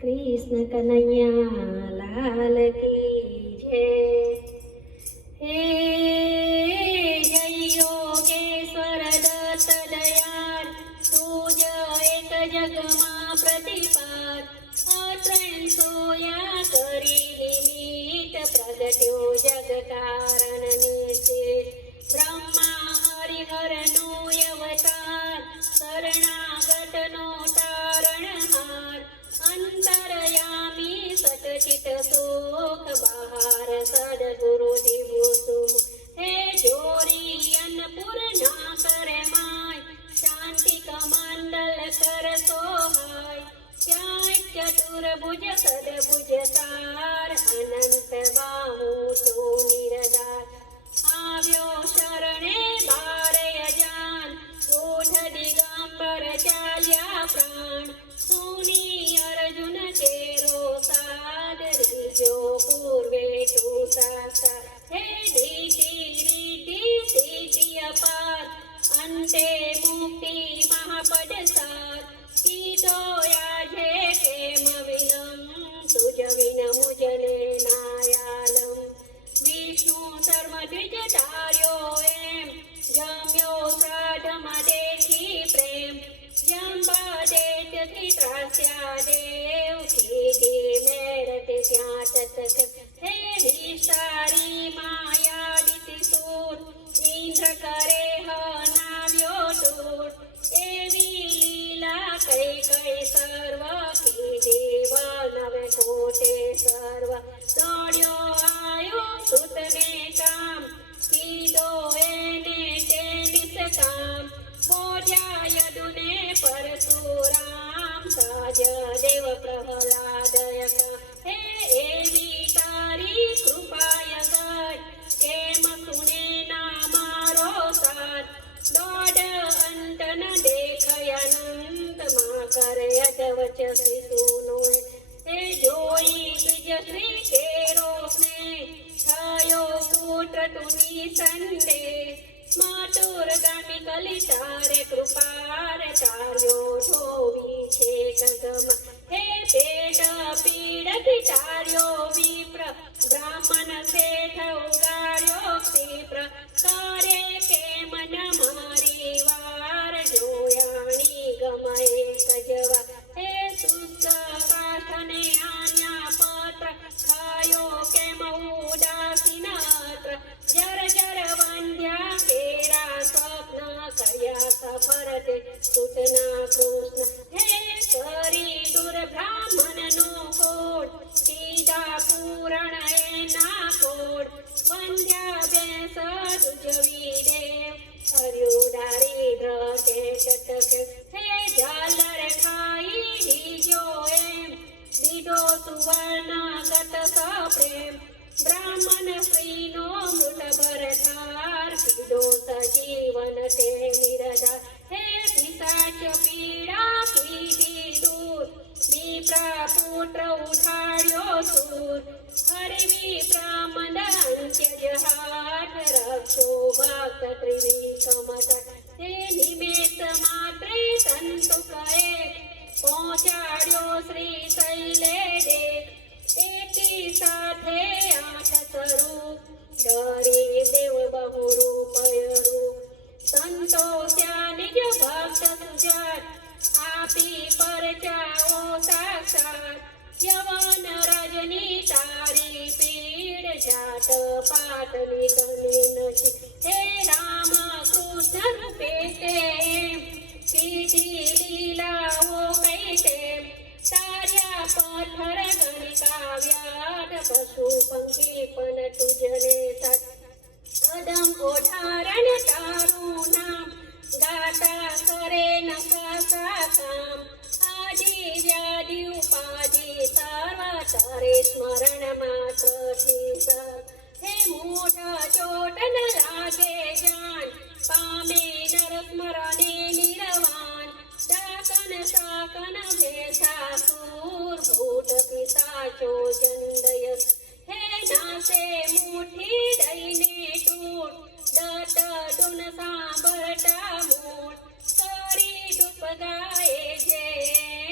कृष्ण कन्हैया लाल की जय। हे जय योगेश्वर दत्त दयाळ, तुझ एक जगमा प्रतिपाद, अत्रण सोया करी निमित्त, प्रगट्यो जग कारण निश्चित, ब्रह्मा हरिहरनो अवतार, शरणागत नो तारणहार, अंतरयामी सतचित सुख, बहार सद्गुरु दिवसुम, हे जोरी अन्नपूर्णा करे माय, शांति कमंडल कर सोहाय, चतुर्भुज सद्भुज सार, अनंत बाहु तो निरदार, આવ્યો શરણે બારે અજાન, ઓઠ દિગંબર ચાલ્યા પ્રાણ, સુની અર્જુન કેરો સાદ, રીજો પૂર્વે તુષાસા, હે દીતિ રીતિ સ્થિતિ અપાર, અંતે મુક્તિ મહાપદસાર, કીધો આજે કેમ વિલમ, તુજ વિન મુજને નાયાલમ, વિષ્ણુ સર્વ દ્વિજ તાર્યો એમ, જમ્યો શ્રાદ્ધમાં દેખી પ્રેમ, જંબા દૈત્યથી ત્રાસ્યા દેવ, કીધી મેળતે ત્યાં તતક, હે વિસ્તારી માયા દિતિ સૂર, ઇન્દ્ર કરે હનાવ્યો દૂર, એવી લીલા કઈ કઈ સર્વ, કીધી વનવે કોટે સર્વ, દોડ્યો આયો સુતને કામ, કીધો એને તેનિસ કામ, બોલ્યા યદુને પરશુરામ, સાજ દેવ પ્રહલાદય કા, હે એવી તારી કૃપાય ગર, કેમ સુને ના મારો સાથ, દોડ અંત ન દેખય અનંત, માં કરે અધવચ શિશુનો, હે જોઈ દ્વિજ શ્રી કેરો સ્નેહ, થયો પુત્ર તુની સંદેહ, માતુરગામી કલિતારે કૃપારે, તાર્યો ધોવી છે ગગમ, હે પેટ પીડથી તાર્યો વિપ્ર, બ્રાહ્મણ શેઠ ઉગાડ્યો ક્ષિપ્ર, કરે કેમ ન મારી વાર, જોયાણી ગમય કજવા, હે શુષ્ક કાઠને આન્યા પત્ર, થયો કેમ ઉદાસીનત્ર, જર જર વંધ્યા કેરા સ્વપ્ન, કર્યા સફર તે સૂચના કૃષ્ણ, હે કરી દુર બ્રાહ્મણનો કોડ, કીધા પૂરણ એના કોડ, વંધ્યા બેસ દુજવી દેવ, હર્યું દારિદ્ર કે ચટકે, હે ઝાલર ખાઈ દીજો એમ, દીધો સુવર્ણ ગત સપ્રેમ, બ્રાહ્મણ સ્ત્રીનો મૃત ભરતાર, કીધો સજીવન તે નિરધાર, હે પિશાચ પીડા કીધી દૂર, વિપ્ર પુત્ર ઉઠાડ્યો સૂર, હરવી બ્રાહ્મણ અંત્ય જહાટ, રક્ષો ભક્ત ત્રિવિક્રમત, હે નિમેષ માત્રે સંતુ કહે, પહોંચાડ્યો શ્રી શૈલે દેખ, એકી સાથે આઠ સ્વરૂપ, ડરી દેવ બહુ રૂપય રૂપ, સંતોષ્યા નિજ ભક્ત સુજાત, આપી પરચાઓ સાક્ષાત, યવન રજની તારી પીડ, જાત પાટની તને નથી, હે રામ કૃષ્ણ રૂપે તેમ, કીધી લીલાઓ કઈ તેમ, તાર્યા પથ્થર ગણિકા વ્યાધ, પશુ પંખી પણ તુજને સાથ, કદમ ઓઢારણ તારું નામ, ગાતા કરે ન સાસા કામ, આદિ વ્યાધિ ઉપાધિ સર્વ, તારે સ્મરણ માત્રથી સર, હે મોઢ ચોટ ન લાગે જાન, પામે નર સ્મરણે નિરવાન, ડાકન સાકન ભેસા સૂર, ભૂત પિશાચો જંદય, હે નાસે મુઠ્ઠી દઈને તૂટ, દત દુન સાંભળતા મૂળ, કરી ડૂબ ગાય છે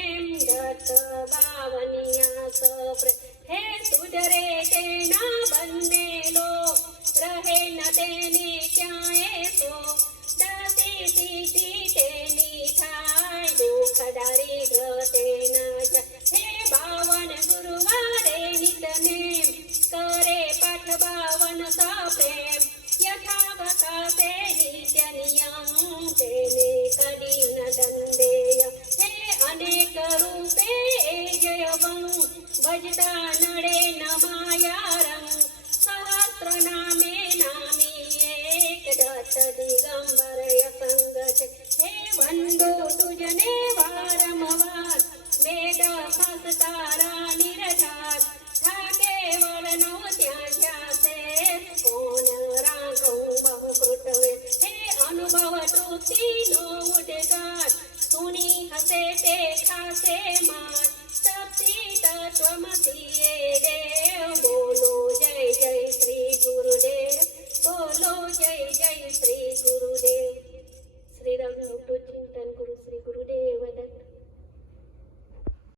એમ, ભટ્ટ બાવનિયા સપ્રે હે સુધરે તેના બંને લોક રહે ન તેને ક્યાંય તો દાસી સીધી તેની થાય દુઃખ દારિદ્ર તે ન જાય હે 52 ગુરુવારે નિતને કરે પાઠ 52 સપ્રેમ યથાવતા તે નિત્ય નિયમ તેને કદી ન દંડેય હે અનેક રૂપે જય બંગ ભજતા નડે ન માયા રંગ સહસ્ત્ર નામે નામી એક દત્ત દિગંબર સંગ છે હે વંદો તુજને વારંવાર વેદ શાસ્ત્રા નિરધાર થાકે વર્ણો ત્યાં જ્યાસે કોણ રાંકું બહુ કૃતવે હે અનુભવ તૃપ્તિનો ઉદ્ગાર સુની હસે તે ખાસે માર તપસી તત્વમસી એ દેવ બોલો જય જય શ્રી ગુરુદેવ બોલો જય જય શ્રી ગુરુદેવ શ્રી રામ